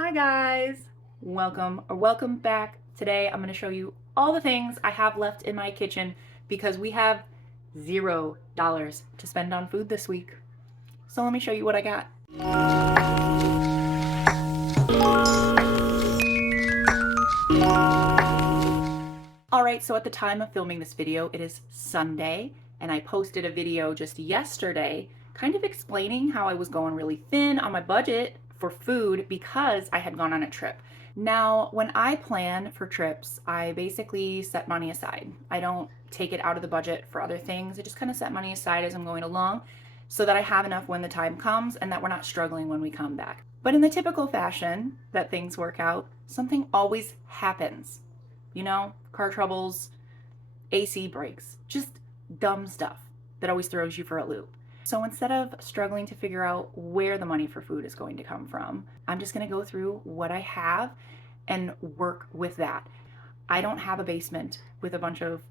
Hi guys, welcome back. Today I'm going to show you all the things I have left in my kitchen because we have $0 to spend on food this week. So let me show you what I got. Alright, so at the time of filming this video, it is Sunday, and I posted a video just yesterday kind of explaining how I was going really thin on my budget for food because I had gone on a trip. Now, when I plan for trips, I basically set money aside. I don't take it out of the budget for other things. I just kind of set money aside as I'm going along so that I have enough when the time comes and that we're not struggling when we come back. But in the typical fashion that things work out, something always happens. You know, car troubles, AC breaks, just dumb stuff that always throws you for a loop. So instead of struggling to figure out where the money for food is going to come from, I'm just going to go through what I have and work with that. I don't have a basement with a bunch of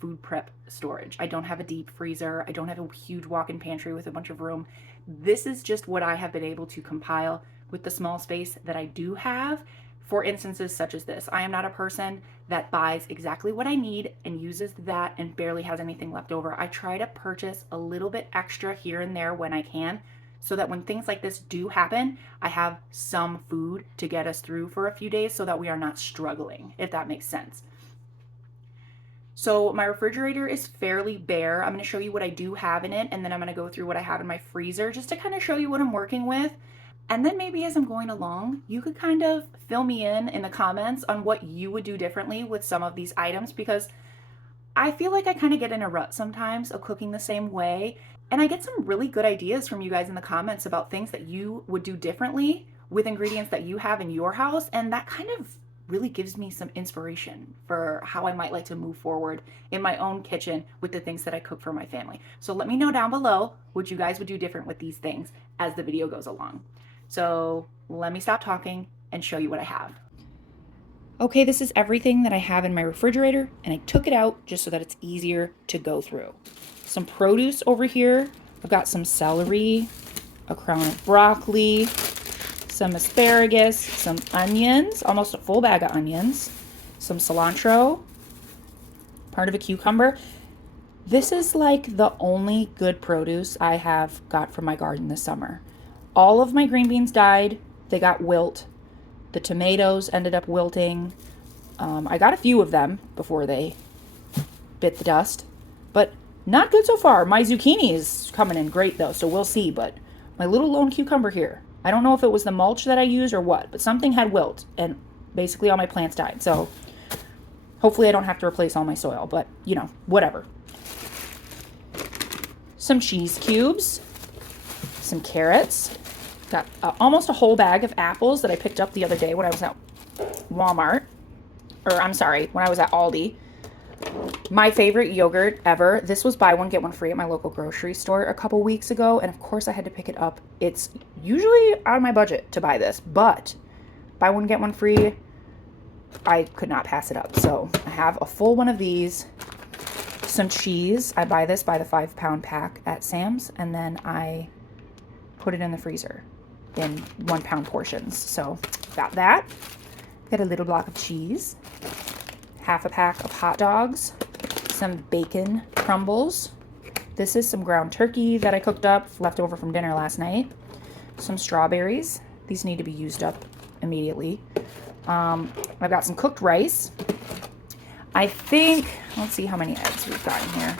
food prep storage. I don't have a deep freezer. I don't have a huge walk-in pantry with a bunch of room. This is just what I have been able to compile with the small space that I do have for instances such as this. I am not a person that buys exactly what I need and uses that and barely has anything left over. I try to purchase a little bit extra here and there when I can so that when things like this do happen, I have some food to get us through for a few days so that we are not struggling, if that makes sense. So my refrigerator is fairly bare. I'm going to show you what I do have in it, and then I'm going to go through what I have in my freezer just to kind of show you what I'm working with. And then maybe as I'm going along, you could kind of fill me in the comments on what you would do differently with some of these items, because I feel like I kind of get in a rut sometimes of cooking the same way. And I get some really good ideas from you guys in the comments about things that you would do differently with ingredients that you have in your house. And that kind of really gives me some inspiration for how I might like to move forward in my own kitchen with the things that I cook for my family. So let me know down below what you guys would do different with these things as the video goes along. So let me stop talking and show you what I have. Okay, this is everything that I have in my refrigerator, and I took it out just so that it's easier to go through. Some produce over here. I've got some celery, a crown of broccoli, some asparagus, some onions, almost a full bag of onions, some cilantro, part of a cucumber. This is like the only good produce I have got from my garden this summer. All of my green beans died. They got wilt. The tomatoes ended up wilting. I got a few of them before they bit the dust, but not good so far. My zucchini is coming in great though, so we'll see. But my little lone cucumber here, I don't know if it was the mulch that I used or what, but something had wilt and basically all my plants died. So hopefully I don't have to replace all my soil, but you know, whatever. Some cheese cubes, some carrots, got almost a whole bag of apples that I picked up the other day when I was at Walmart, or I'm sorry, when I was at Aldi. My favorite yogurt ever. This was buy one, get one free at my local grocery store a couple weeks ago, and of course I had to pick it up. It's usually out of my budget to buy this, but buy one, get one free, I could not pass it up. So I have a full one of these. Some cheese. I buy this by the 5-pound pack at Sam's, and then I put it in the freezer in 1-pound portions. So got that. Got a little block of cheese, half a pack of hot dogs, some bacon crumbles. This is some ground turkey that I cooked up, left over from dinner last night. Some strawberries. These need to be used up immediately. I've got some cooked rice. I think, let's see how many eggs we've got in here.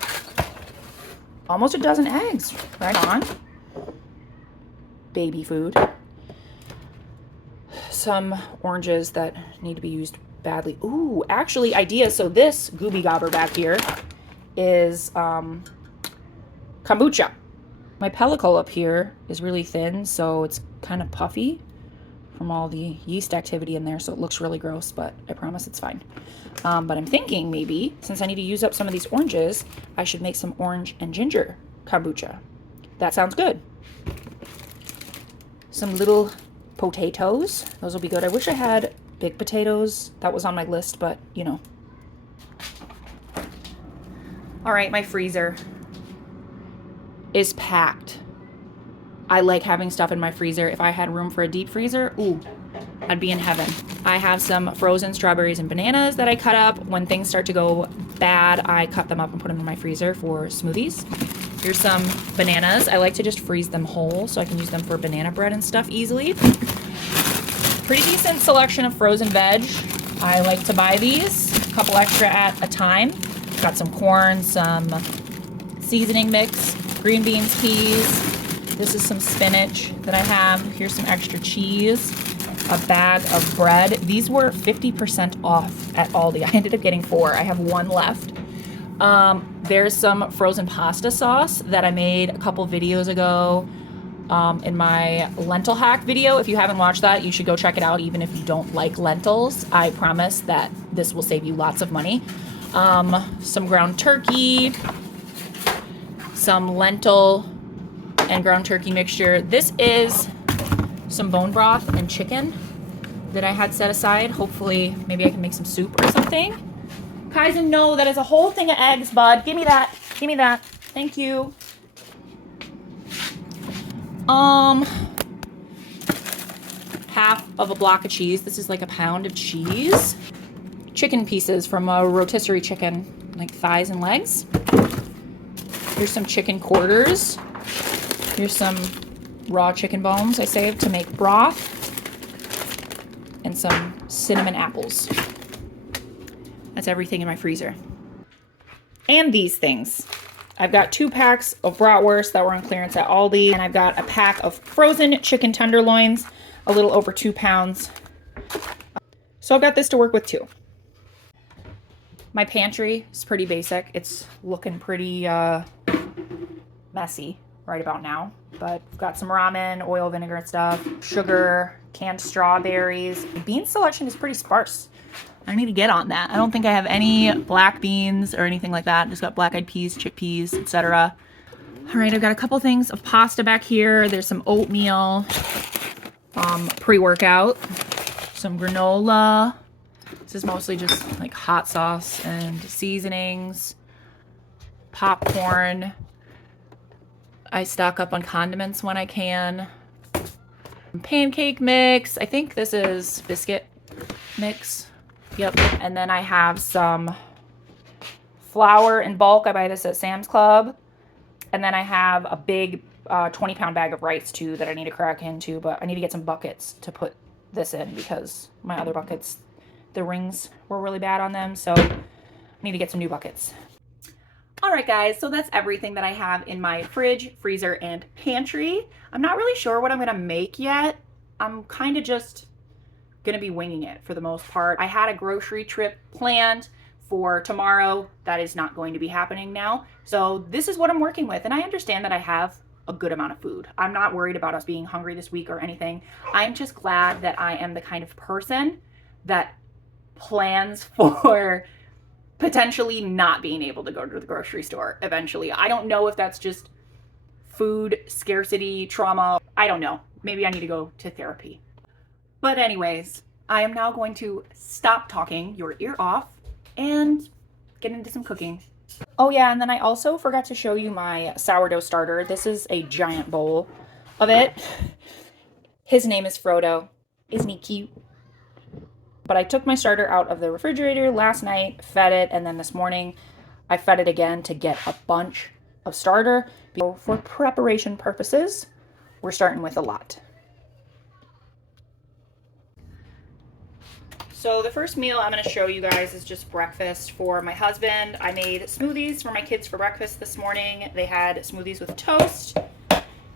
Almost a dozen eggs. Right on. Baby food. Some oranges that need to be used badly. Ooh, actually, ideas. So this gooby gobber back here is kombucha. My pellicle up here is really thin, so it's kind of puffy from all the yeast activity in there, so it looks really gross, but I promise it's fine. But I'm thinking maybe, since I need to use up some of these oranges, I should make some orange and ginger kombucha. That sounds good. Some little potatoes. Those will be good. I wish I had big potatoes. That was on my list, but you know. All right, my freezer is packed. I like having stuff in my freezer. If I had room for a deep freezer, ooh, I'd be in heaven. I have some frozen strawberries and bananas that I cut up. When things start to go bad, I cut them up and put them in my freezer for smoothies. Here's some bananas. I like to just freeze them whole so I can use them for banana bread and stuff easily. Pretty decent selection of frozen veg. I like to buy these, a couple extra at a time. Got some corn, some seasoning mix, green beans, peas. This is some spinach that I have. Here's some extra cheese, a bag of bread. These were 50% off at Aldi. I ended up getting 4. I have 1 left. There's some frozen pasta sauce that I made a couple videos ago in my lentil hack video. If you haven't watched that, you should go check it out, even if you don't like lentils. I promise that this will save you lots of money. Some ground turkey, some lentil and ground turkey mixture. This is some bone broth and chicken that I had set aside. Hopefully, maybe I can make some soup or something. Kaizen, no, that is a whole thing of eggs, bud. Give me that. Give me that. Thank you. Half of a block of cheese. This is like a pound of cheese. Chicken pieces from a rotisserie chicken, like thighs and legs. Here's some chicken quarters. Here's some raw chicken bones I saved to make broth. And some cinnamon apples. That's everything in my freezer. And these things. I've got 2 packs of bratwurst that were on clearance at Aldi, and I've got a pack of frozen chicken tenderloins, a little over 2 pounds. So I've got this to work with too. My pantry is pretty basic. It's looking pretty messy right about now, but I've got some ramen, oil, vinegar and stuff, sugar, canned strawberries. Bean selection is pretty sparse. I need to get on that. I don't think I have any black beans or anything like that. Just got black-eyed peas, chickpeas, etc. All right, I've got a couple things of pasta back here. There's some oatmeal, pre-workout, some granola. This is mostly just like hot sauce and seasonings, popcorn. I stock up on condiments when I can. Pancake mix. I think this is biscuit mix. Yep. And then I have some flour in bulk. I buy this at Sam's Club. And then I have a big 20-pound bag of rice too that I need to crack into, but I need to get some buckets to put this in because my other buckets, the rings were really bad on them. So I need to get some new buckets. All right, guys, so that's everything that I have in my fridge, freezer, and pantry. I'm not really sure what I'm gonna make yet. I'm kind of just gonna be winging it for the most part. I had a grocery trip planned for tomorrow. That is not going to be happening now. So this is what I'm working with, and I understand that I have a good amount of food. I'm not worried about us being hungry this week or anything. I'm just glad that I am the kind of person that plans for potentially not being able to go to the grocery store eventually. I don't know if that's just food scarcity, trauma. I don't know. Maybe I need to go to therapy. But anyways, I am now going to stop talking your ear off and get into some cooking. Oh yeah, and then I also forgot to show you my sourdough starter. This is a giant bowl of it. His name is Frodo. Isn't he cute? But I took my starter out of the refrigerator last night, fed it, and then this morning I fed it again to get a bunch of starter. For preparation purposes, we're starting with a lot. So the first meal I'm going to show you guys is just breakfast for my husband. I made smoothies for my kids for breakfast this morning. They had smoothies with toast.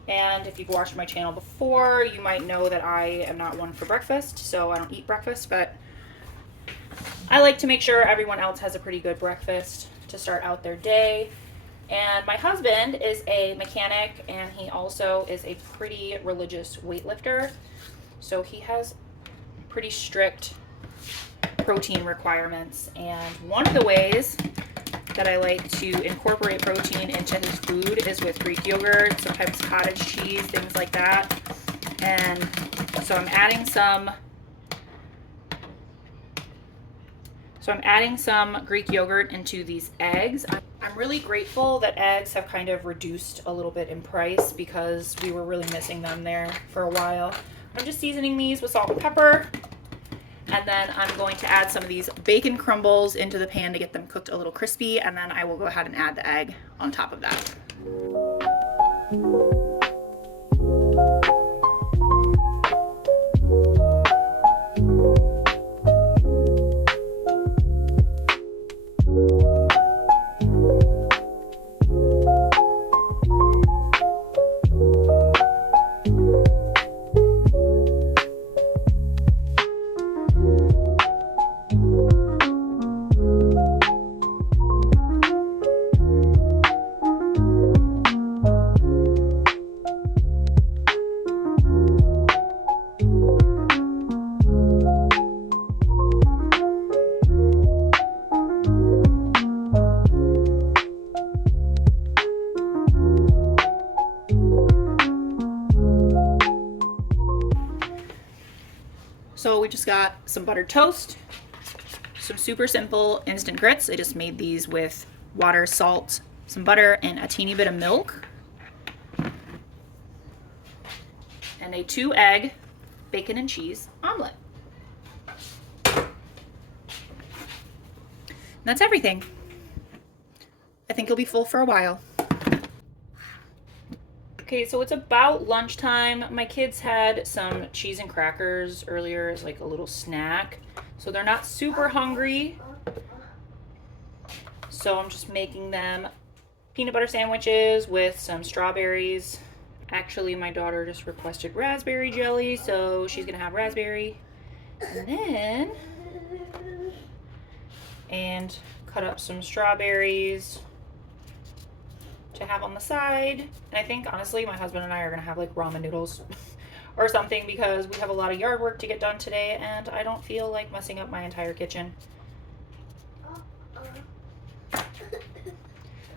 And if you've watched my channel before, you might know that I am not one for breakfast, so I don't eat breakfast, but I like to make sure everyone else has a pretty good breakfast to start out their day. And my husband is a mechanic, and he also is a pretty religious weightlifter, so he has pretty strict protein requirements. And one of the ways that I like to incorporate protein into his food is with Greek yogurt, sometimes cottage cheese, things like that. And so I'm adding some Greek yogurt into these eggs. I'm really grateful that eggs have kind of reduced a little bit in price because we were really missing them there for a while. I'm just seasoning these with salt and pepper. And then I'm going to add some of these bacon crumbles into the pan to get them cooked a little crispy. And then I will go ahead and add the egg on top of that. So we just got some buttered toast, some super simple instant grits. I just made these with water, salt, some butter, and a teeny bit of milk. And a 2-egg bacon and cheese omelet. And that's everything. I think you'll be full for a while. Okay, so it's about lunchtime. My kids had some cheese and crackers earlier as like a little snack. So they're not super hungry. So I'm just making them peanut butter sandwiches with some strawberries. Actually, my daughter just requested raspberry jelly, so she's gonna have raspberry. And cut up some strawberries to have on the side. And I think honestly my husband and I are gonna have like ramen noodles or something because we have a lot of yard work to get done today and I don't feel like messing up my entire kitchen.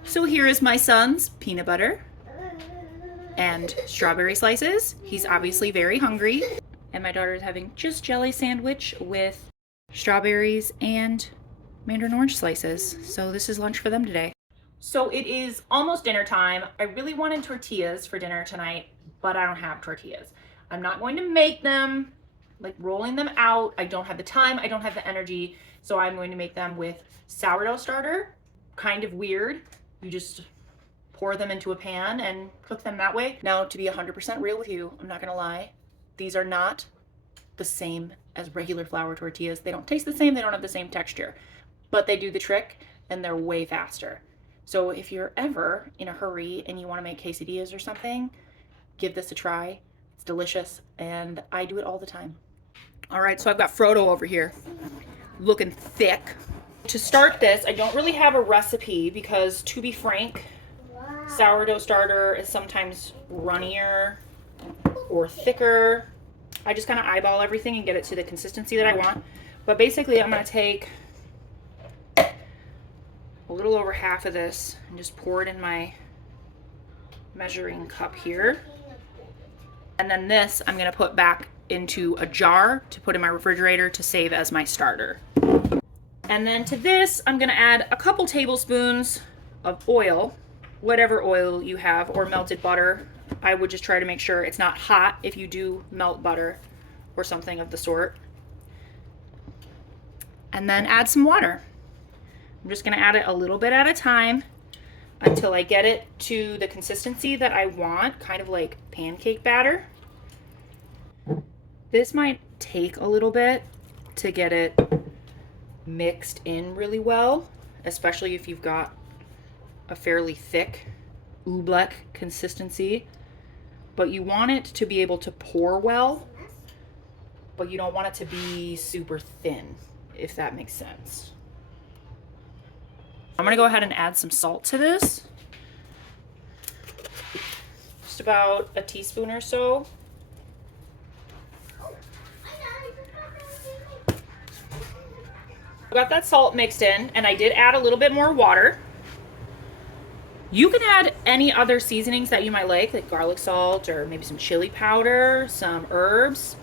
So here is my son's peanut butter and strawberry slices. He's obviously very hungry. And my daughter is having just jelly sandwich with strawberries and mandarin orange slices. So this is lunch for them today. So it is almost dinner time. I really wanted tortillas for dinner tonight, but I don't have tortillas. I'm not going to make them, like rolling them out. I don't have the time, I don't have the energy. So I'm going to make them with sourdough starter. Kind of weird. You just pour them into a pan and cook them that way. Now, to be 100% real with you, I'm not gonna lie. These are not the same as regular flour tortillas. They don't taste the same, they don't have the same texture, but they do the trick and they're way faster. So if you're ever in a hurry and you want to make quesadillas or something, give this a try. It's delicious and I do it all the time. All right, so I've got Frodo over here looking thick. To start this, I don't really have a recipe because, to be frank, sourdough starter is sometimes runnier or thicker. I just kind of eyeball everything and get it to the consistency that I want. But basically I'm going to take a little over half of this and just pour it in my measuring cup here. And then this I'm going to put back into a jar to put in my refrigerator to save as my starter. And then to this I'm going to add a couple tablespoons of oil, whatever oil you have, or melted butter. I would just try to make sure it's not hot if you do melt butter or something of the sort. And then add some water. I'm just gonna add it a little bit at a time until I get it to the consistency that I want, kind of like pancake batter. This might take a little bit to get it mixed in really well, especially if you've got a fairly thick oobleck consistency. But you want it to be able to pour well, but you don't want it to be super thin, if that makes sense. I'm gonna go ahead and add some salt to this. Just about a teaspoon or so. I got that salt mixed in, and I did add a little bit more water. You can add any other seasonings that you might like garlic salt or maybe some chili powder, some herbs,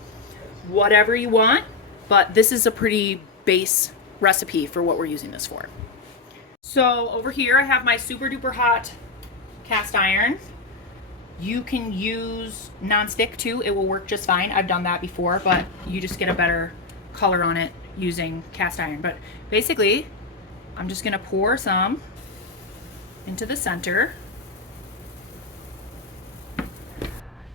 whatever you want. But this is a pretty base recipe for what we're using this for. So over here I have my super duper hot cast iron. You can use nonstick too. It will work just fine. I've done that before, but you just get a better color on it using cast iron. But basically, I'm just gonna pour some into the center.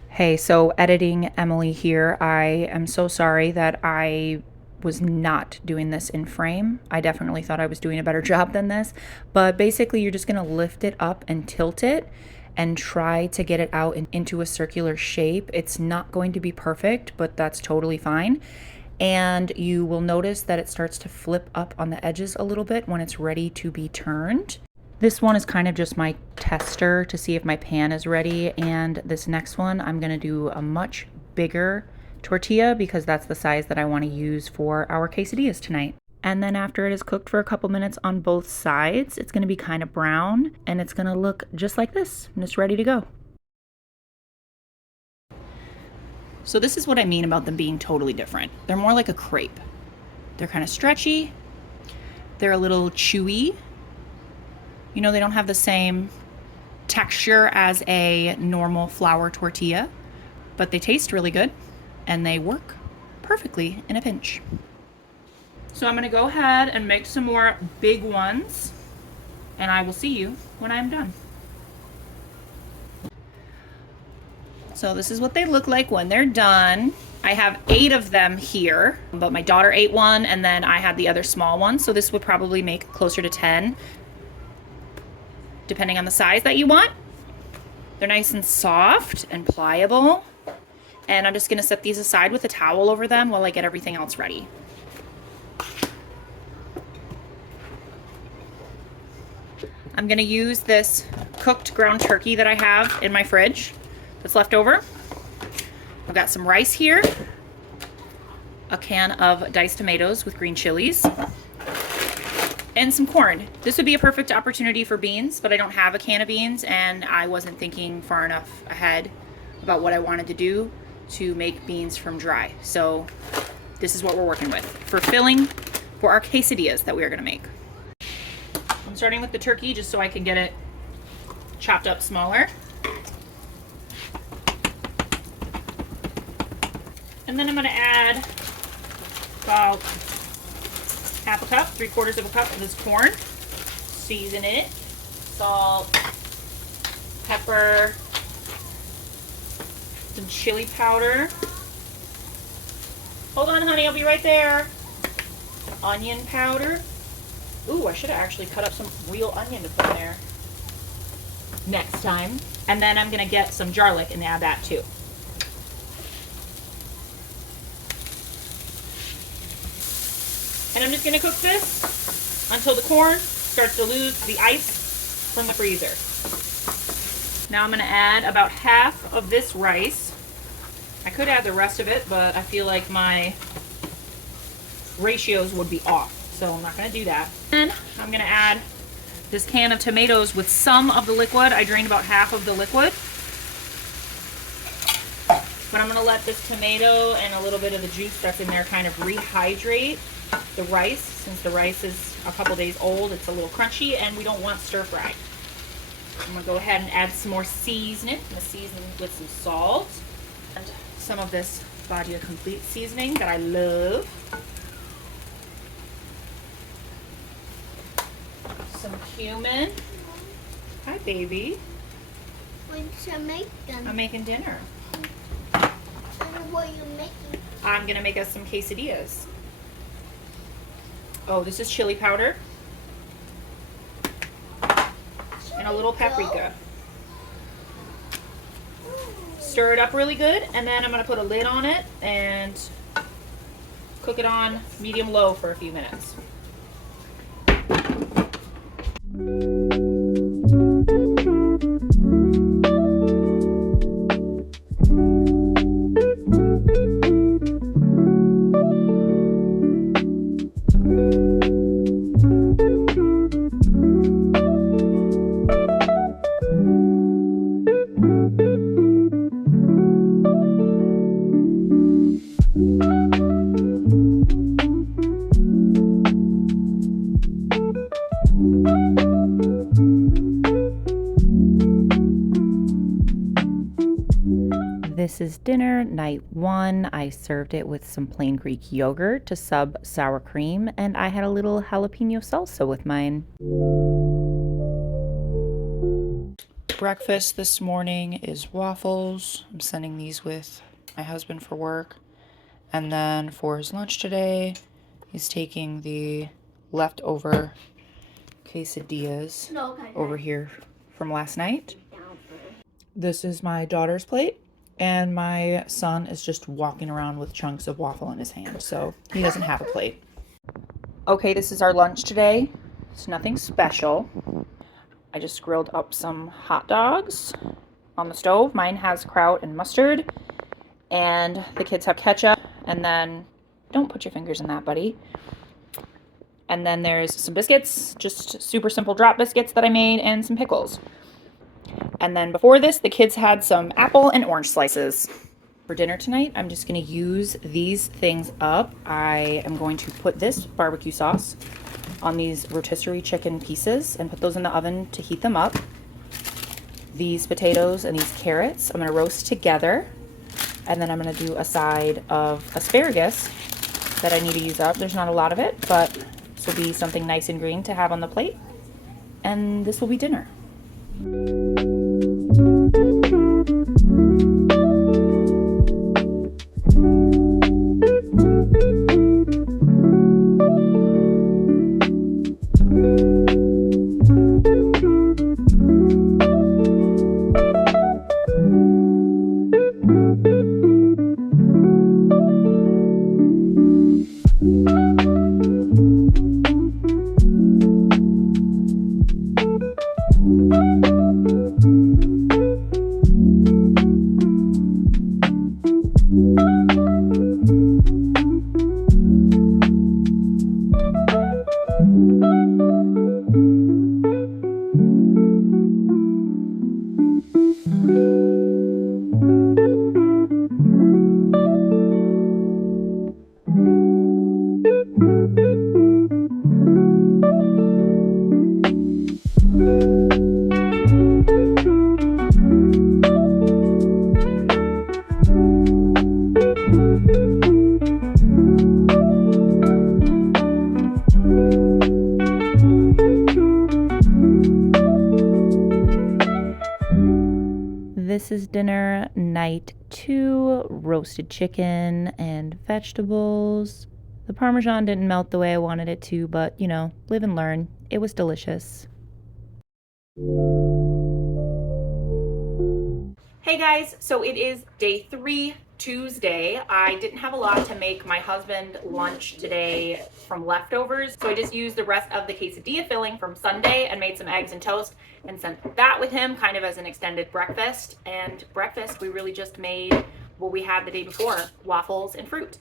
Hey, so editing Emily here. I am so sorry that I was not doing this in frame. I definitely thought I was doing a better job than this, but basically you're just gonna lift it up and tilt it and try to get it out into a circular shape. It's not going to be perfect, but that's totally fine. And you will notice that it starts to flip up on the edges a little bit when it's ready to be turned. This one is kind of just my tester to see if my pan is ready, and this next one I'm gonna do a much bigger tortilla because that's the size that I want to use for our quesadillas tonight. And then after it is cooked for a couple minutes on both sides, it's going to be kind of brown and it's going to look just like this and it's ready to go. So this is what I mean about them being totally different. They're more like a crepe. They're kind of stretchy. They're a little chewy. You know, they don't have the same texture as a normal flour tortilla, but they taste really good and they work perfectly in a pinch. So I'm gonna go ahead and make some more big ones and I will see you when I'm done. So this is what they look like when they're done. I have 8 of them here, but my daughter ate one and then I had the other small one. So this would probably make closer to 10, depending on the size that you want. They're nice and soft and pliable. And I'm just gonna set these aside with a towel over them while I get everything else ready. I'm gonna use this cooked ground turkey that I have in my fridge that's left over. I've got some rice here, a can of diced tomatoes with green chilies, and some corn. This would be a perfect opportunity for beans, but I don't have a can of beans and I wasn't thinking far enough ahead about what I wanted to do to make beans from dry. So this is what we're working with for filling for our quesadillas that we are gonna make. I'm starting with the turkey just so I can get it chopped up smaller. And then I'm gonna add about half a cup, 3/4 of a cup of this corn. Season it, salt, pepper, some chili powder. Hold on, honey, I'll be right there. Onion powder. Ooh, I should have actually cut up some real onion to put in there next time. And then I'm gonna get some garlic and add that too. And I'm just gonna cook this until the corn starts to lose the ice from the freezer. Now I'm gonna add about half of this rice. I could add the rest of it, but I feel like my ratios would be off, so I'm not gonna do that. Then I'm gonna add this can of tomatoes with some of the liquid. I drained about half of the liquid. But I'm gonna let this tomato and a little bit of the juice that's in there kind of rehydrate the rice. Since the rice is a couple days old, it's a little crunchy and we don't want stir fry. I'm gonna go ahead and add some more seasoning. I'm gonna season with some salt and some of this Badia Complete seasoning that I love. Some cumin. Hi, baby. What you making? I'm making dinner. What are you making? I'm gonna make us some quesadillas. Oh, this is chili powder. And a little paprika. Stir it up really good, and then I'm gonna put a lid on it and cook it on medium-low for a few minutes. This is dinner, night one. I served it with some plain Greek yogurt to sub sour cream, and I had a little jalapeno salsa with mine. Breakfast this morning is waffles. I'm sending these with my husband for work. And then for his lunch today, he's taking the leftover quesadillas over here from last night. This is my daughter's plate, and my son is just walking around with chunks of waffle in his hand, so he doesn't have a plate. Okay, this is our lunch today. It's nothing special. I just grilled up some hot dogs on the stove. Mine has kraut and mustard, and the kids have ketchup. And then, don't put your fingers in that, buddy. And then there's some biscuits, just super simple drop biscuits that I made, and some pickles. And then before this, the kids had some apple and orange slices. For dinner tonight, I'm just going to use these things up. I am going to put this barbecue sauce on these rotisserie chicken pieces and put those in the oven to heat them up. These potatoes and these carrots, I'm going to roast together. And then I'm going to do a side of asparagus that I need to use up. There's not a lot of it, but this will be something nice and green to have on the plate. And this will be dinner. This is dinner night 2, roasted chicken and vegetables. The Parmesan didn't melt the way I wanted it to, but you know, live and learn. It was delicious. Hey guys, so it is day 3, Tuesday. I didn't have a lot to make my husband lunch today from leftovers, so I just used the rest of the quesadilla filling from Sunday and made some eggs and toast and sent that with him kind of as an extended breakfast. And breakfast, we really just made what we had the day before, waffles and fruit.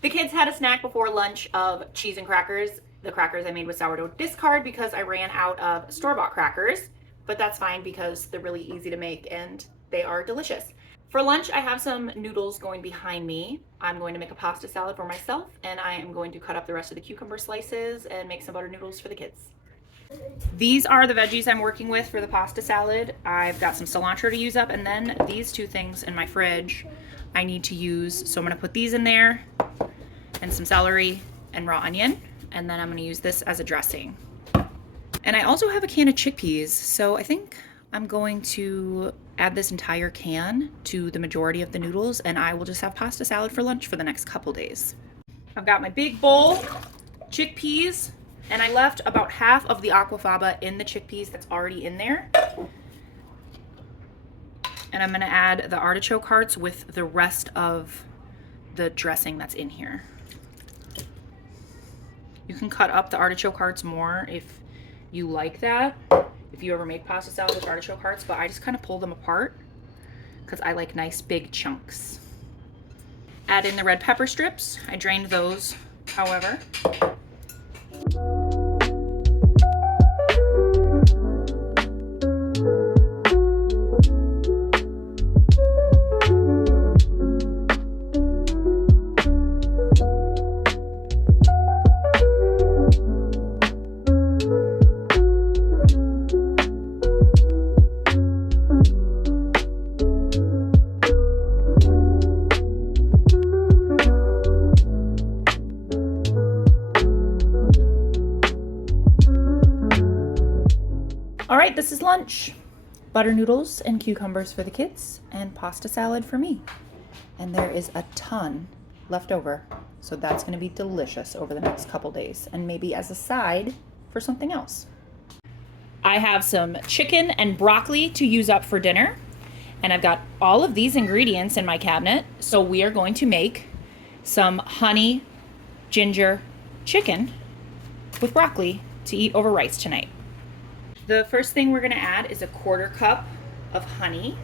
The kids had a snack before lunch of cheese and crackers. The crackers I made with sourdough discard because I ran out of store-bought crackers, but that's fine because they're really easy to make and they are delicious. For lunch, I have some noodles going behind me. I'm going to make a pasta salad for myself, and I am going to cut up the rest of the cucumber slices and make some butter noodles for the kids. These are the veggies I'm working with for the pasta salad. I've got some cilantro to use up, and then these 2 things in my fridge I need to use. So I'm gonna put these in there, and some celery and raw onion, and then I'm gonna use this as a dressing. And I also have a can of chickpeas, so I think I'm going to add this entire can to the majority of the noodles, and I will just have pasta salad for lunch for the next couple days. I've got my big bowl, chickpeas, and I left about half of the aquafaba in the chickpeas that's already in there. And I'm gonna add the artichoke hearts with the rest of the dressing that's in here. You can cut up the artichoke hearts more if you like that, if you ever make pasta salad with artichoke hearts, but I just kind of pull them apart because I like nice big chunks. Add in the red pepper strips. I drained those, however. right, this is lunch. Butter noodles and cucumbers for the kids and pasta salad for me. And there is a ton left over. So that's gonna be delicious over the next couple days and maybe as a side for something else. I have some chicken and broccoli to use up for dinner. And I've got all of these ingredients in my cabinet. So we are going to make some honey ginger chicken with broccoli to eat over rice tonight. The first thing we're gonna add is a 1/4 cup of honey.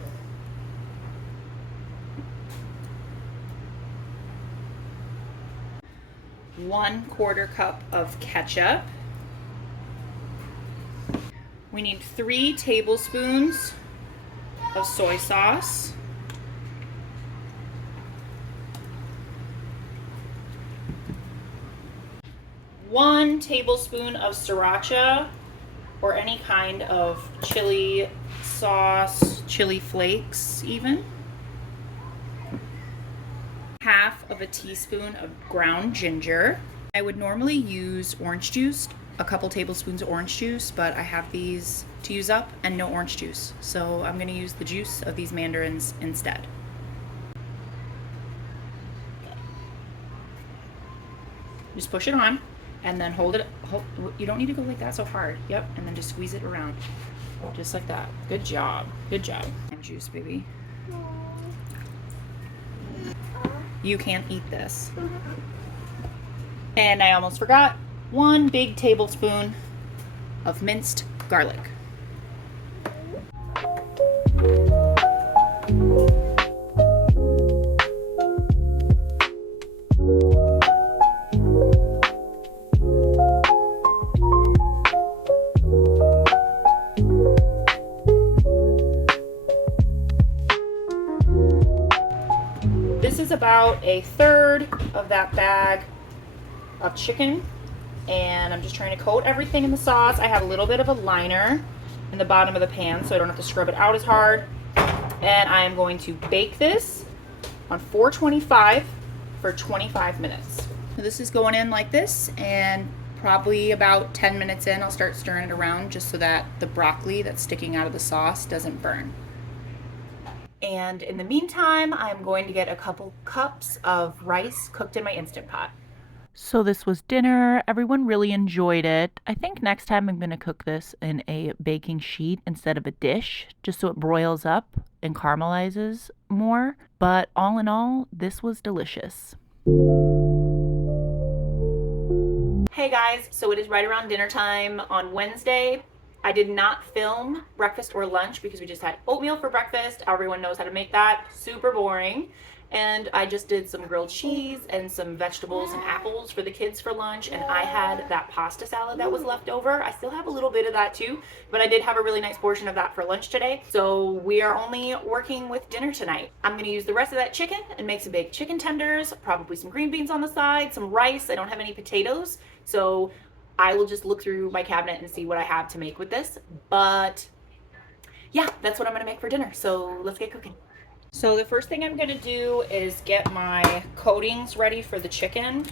One 1/4 cup of ketchup. We need 3 tablespoons of soy sauce. 1 tablespoon of sriracha or any kind of chili sauce, chili flakes even. 1/2 teaspoon of ground ginger. I would normally use orange juice, a couple tablespoons of orange juice, but I have these to use up and no orange juice. So I'm gonna use the juice of these mandarins instead. Just push it on and then hold it. You don't need to go like that so hard. Yep, and then just squeeze it around. Just like that. Good job. Good job. And juice, baby. You can't eat this. And I almost forgot, 1 big tablespoon of minced garlic. This is about 1/3 of that bag of chicken, and I'm just trying to coat everything in the sauce. I have a little bit of a liner in the bottom of the pan so I don't have to scrub it out as hard. And I am going to bake this on 425 for 25 minutes. So this is going in like this, and probably about 10 minutes in I'll start stirring it around just so that the broccoli that's sticking out of the sauce doesn't burn. And in the meantime, I'm going to get a couple cups of rice cooked in my Instant Pot. So this was dinner. Everyone really enjoyed it. I think next time I'm going to cook this in a baking sheet instead of a dish, just so it broils up and caramelizes more. But all in all, this was delicious. Hey guys, so it is right around dinner time on Wednesday. I did not film breakfast or lunch because we just had oatmeal for breakfast. Everyone knows how to make that. Super boring. And I just did some grilled cheese and some vegetables and apples for the kids for lunch. And I had that pasta salad that was left over. I still have a little bit of that too, but I did have a really nice portion of that for lunch today. So we are only working with dinner tonight. I'm gonna use the rest of that chicken and make some baked chicken tenders, probably some green beans on the side, some rice. I don't have any potatoes, so I will just look through my cabinet and see what I have to make with this. But yeah, that's what I'm gonna make for dinner. So let's get cooking. So the first thing I'm gonna do is get my coatings ready for the chicken.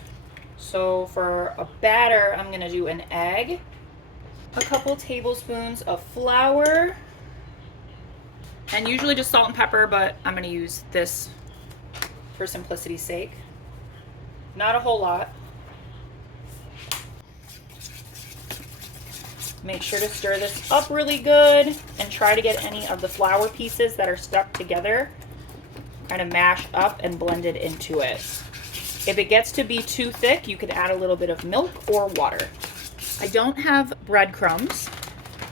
So for a batter, I'm gonna do an egg, a couple tablespoons of flour, and usually just salt and pepper, but I'm gonna use this for simplicity's sake. Not a whole lot. Make sure to stir this up really good and try to get any of the flour pieces that are stuck together kind of mashed up and blended into it. If it gets to be too thick, you could add a little bit of milk or water. I don't have breadcrumbs,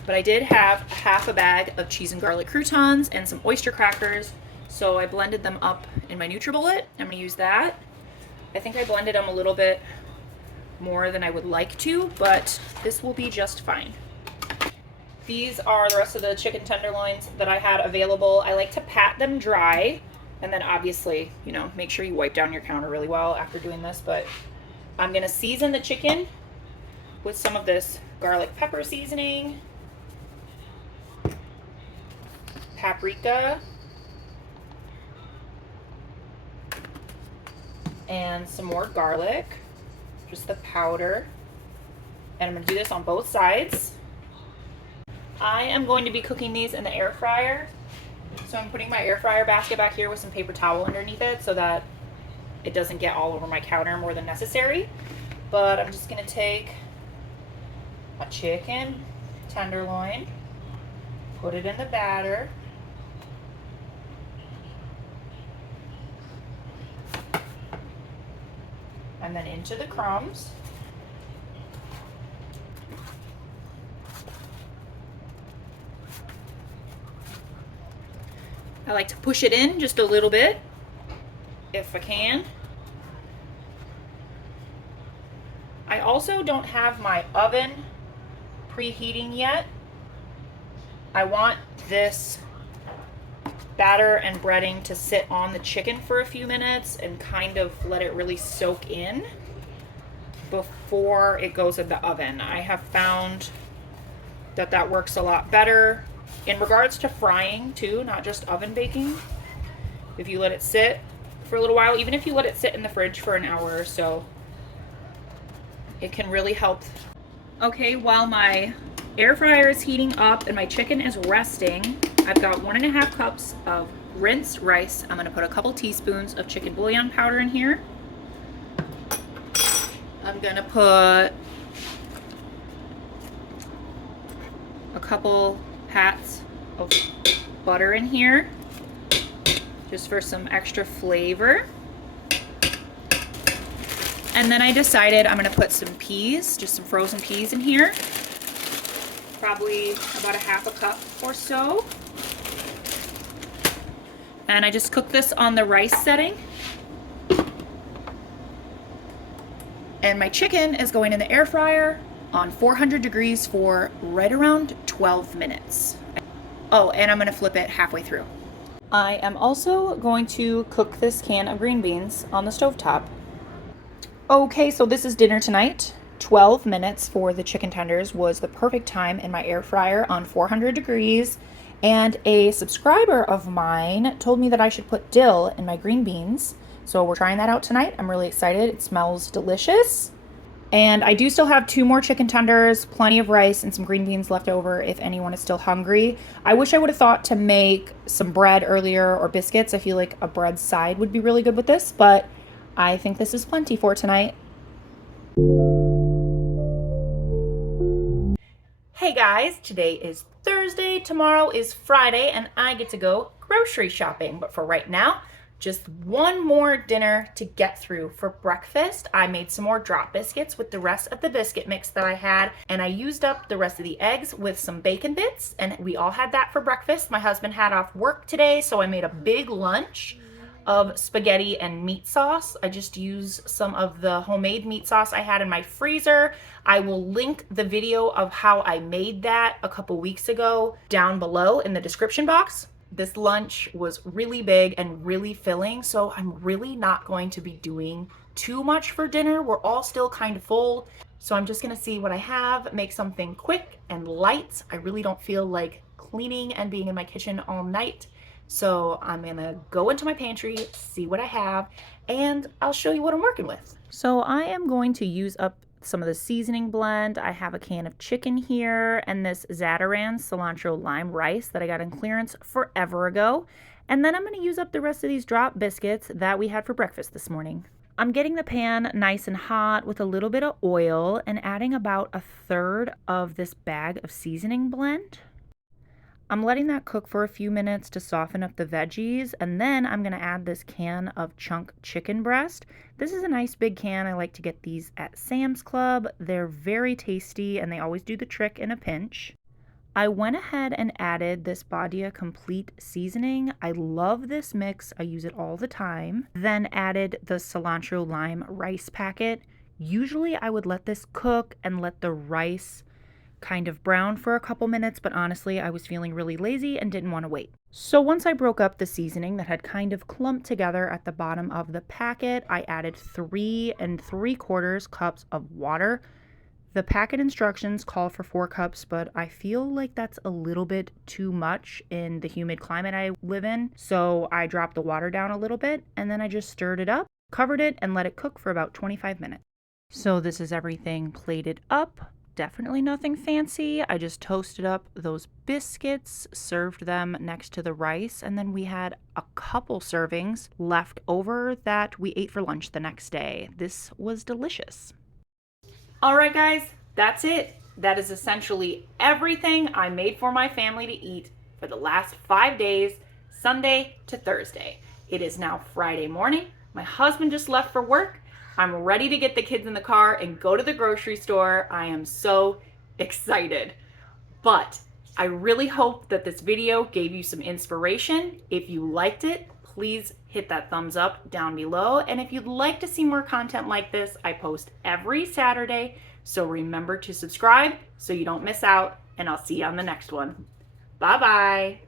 but I did have 1/2 bag of cheese and garlic croutons and some oyster crackers, so I blended them up in my NutriBullet. I'm gonna use that. I think I blended them a little bit more than I would like to, but this will be just fine. These are the rest of the chicken tenderloins that I had available. I like to pat them dry, and then obviously, you know, make sure you wipe down your counter really well after doing this. But I'm gonna season the chicken with some of this garlic pepper seasoning, paprika, and some more garlic, just the powder. And I'm gonna do this on both sides. I am going to be cooking these in the air fryer. So I'm putting my air fryer basket back here with some paper towel underneath it so that it doesn't get all over my counter more than necessary. But I'm just gonna take a chicken tenderloin, put it in the batter. And then into the crumbs. I like to push it in just a little bit, if I can. I also don't have my oven preheating yet. I want this batter and breading to sit on the chicken for a few minutes and kind of let it really soak in before it goes in the oven. I have found that that works a lot better in regards to frying too, not just oven baking. If you let it sit for a little while, even if you let it sit in the fridge for an hour or so, it can really help. Okay, while my air fryer is heating up and my chicken is resting, I've got 1.5 cups of rinsed rice. I'm gonna put a couple teaspoons of chicken bouillon powder in here. I'm gonna put a couple pats of butter in here, just for some extra flavor. And then I decided I'm gonna put some peas, just some frozen peas in here. Probably about 1/2 cup or so. And I just cook this on the rice setting. And my chicken is going in the air fryer on 400 degrees for right around 12 minutes. Oh, and I'm gonna flip it halfway through. I am also going to cook this can of green beans on the stovetop. Okay, so this is dinner tonight. 12 minutes for the chicken tenders was the perfect time in my air fryer on 400 degrees. And a subscriber of mine told me that I should put dill in my green beans. So we're trying that out tonight. I'm really excited. It smells delicious. And I do still have 2 more chicken tenders, plenty of rice, and some green beans left over if anyone is still hungry. I wish I would have thought to make some bread earlier or biscuits. I feel like a bread side would be really good with this, but I think this is plenty for tonight. Hey guys, today is Thursday, tomorrow is Friday, and I get to go grocery shopping. But for right now, just one more dinner to get through. For breakfast, I made some more drop biscuits with the rest of the biscuit mix that I had, and I used up the rest of the eggs with some bacon bits, and we all had that for breakfast. My husband had off work today, so I made a big lunch of spaghetti and meat sauce. I just used some of the homemade meat sauce I had in my freezer. I will link the video of how I made that a couple weeks ago down below in the description box. This lunch was really big and really filling, so I'm really not going to be doing too much for dinner. We're all still kind of full, so I'm just gonna see what I have, make something quick and light. I really don't feel like cleaning and being in my kitchen all night. So I'm gonna go into my pantry, see what I have, and I'll show you what I'm working with. So I am going to use up some of the seasoning blend. I have a can of chicken here and this Zatarain cilantro lime rice that I got on clearance forever ago. And then I'm gonna use up the rest of these drop biscuits that we had for breakfast this morning. I'm getting the pan nice and hot with a little bit of oil and adding about 1/3 of this bag of seasoning blend. I'm letting that cook for a few minutes to soften up the veggies, and then I'm going to add this can of chunk chicken breast. This is a nice big can. I like to get these at Sam's Club. They're very tasty and they always do the trick in a pinch. I went ahead and added this Badia Complete seasoning. I love this mix. I use it all the time. Then added the cilantro lime rice packet. Usually I would let this cook and let the rice kind of brown for a couple minutes, but honestly, I was feeling really lazy and didn't want to wait. So once I broke up the seasoning that had kind of clumped together at the bottom of the packet, I added 3 3/4 cups of water. The packet instructions call for 4 cups, but I feel like that's a little bit too much in the humid climate I live in. So I dropped the water down a little bit and then I just stirred it up, covered it, and let it cook for about 25 minutes. So this is everything plated up. Definitely nothing fancy. I just toasted up those biscuits, served them next to the rice, and then we had a couple servings left over that we ate for lunch the next day. This was delicious. All right, guys, that's it. That is essentially everything I made for my family to eat for the last 5 days, Sunday to Thursday. It is now Friday morning. My husband just left for work. I'm ready to get the kids in the car and go to the grocery store. I am so excited. But I really hope that this video gave you some inspiration. If you liked it, please hit that thumbs up down below. And if you'd like to see more content like this, I post every Saturday. So remember to subscribe so you don't miss out. And I'll see you on the next one. Bye-bye.